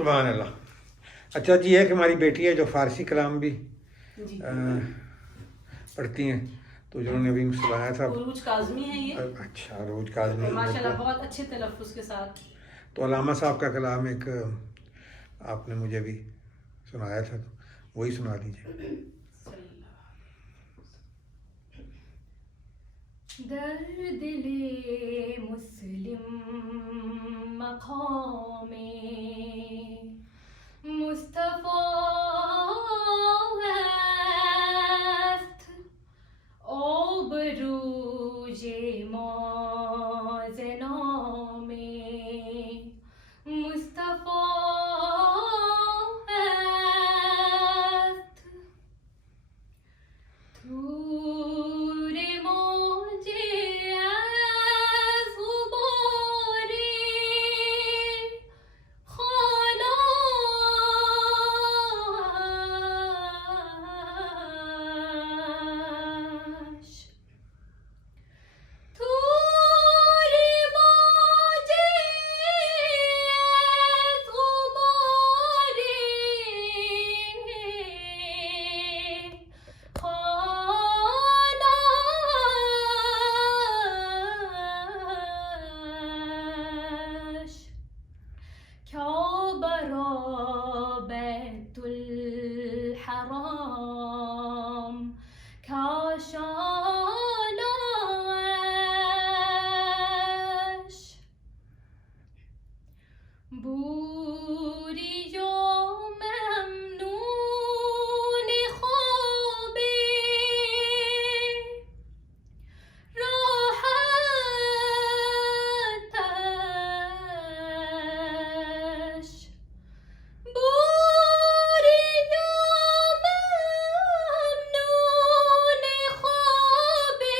सुभान अल्लाह। अच्छा जी, एक हमारी बेटी है जो फ़ारसी कलाम भी पढ़ती हैं, तो जिन्होंने अभी सुनाया था अरोज काज़मी है ये। अच्छा, अरोज काज़मी माशाल्लाह बहुत अच्छे तलफ़्फ़ुज़ के साथ। तो अल्लामा साहब का कलाम एक आपने मुझे भी सुनाया था, तो वही सुना दीजिए। दर्द दिले मुस्लिम मक़ामे मुस्तफ़ा हस्त ओबरूजे मौज़ना में मुस्तफ़ा हस्त थूरे मौजे az gubare khalash थूरे मौजे az gubare خلاش क्या बरो बैतुल हराम क्या शानाश बूरियो ममनून ख्वाबे راحتش بوریو ممنون خوابه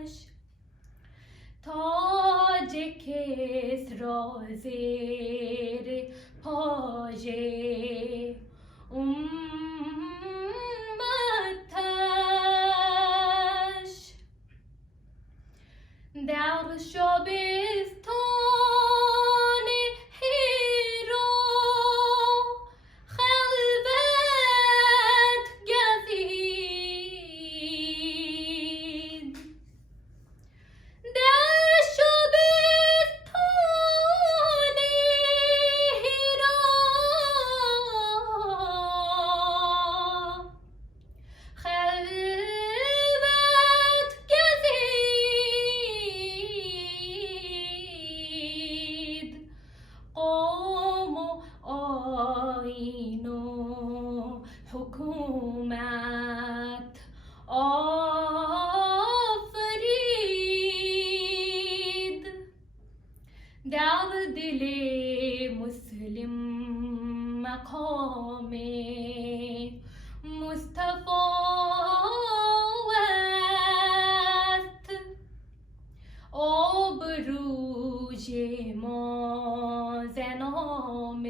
راحتش تاج کسری زیر پای امتش در شبستان حرا خلوت گزید در شبستان حرا خلوت گزید قوم و آیین و حکومت آفرید در دل مسلم مقام مصطفی است آبروی ما زنام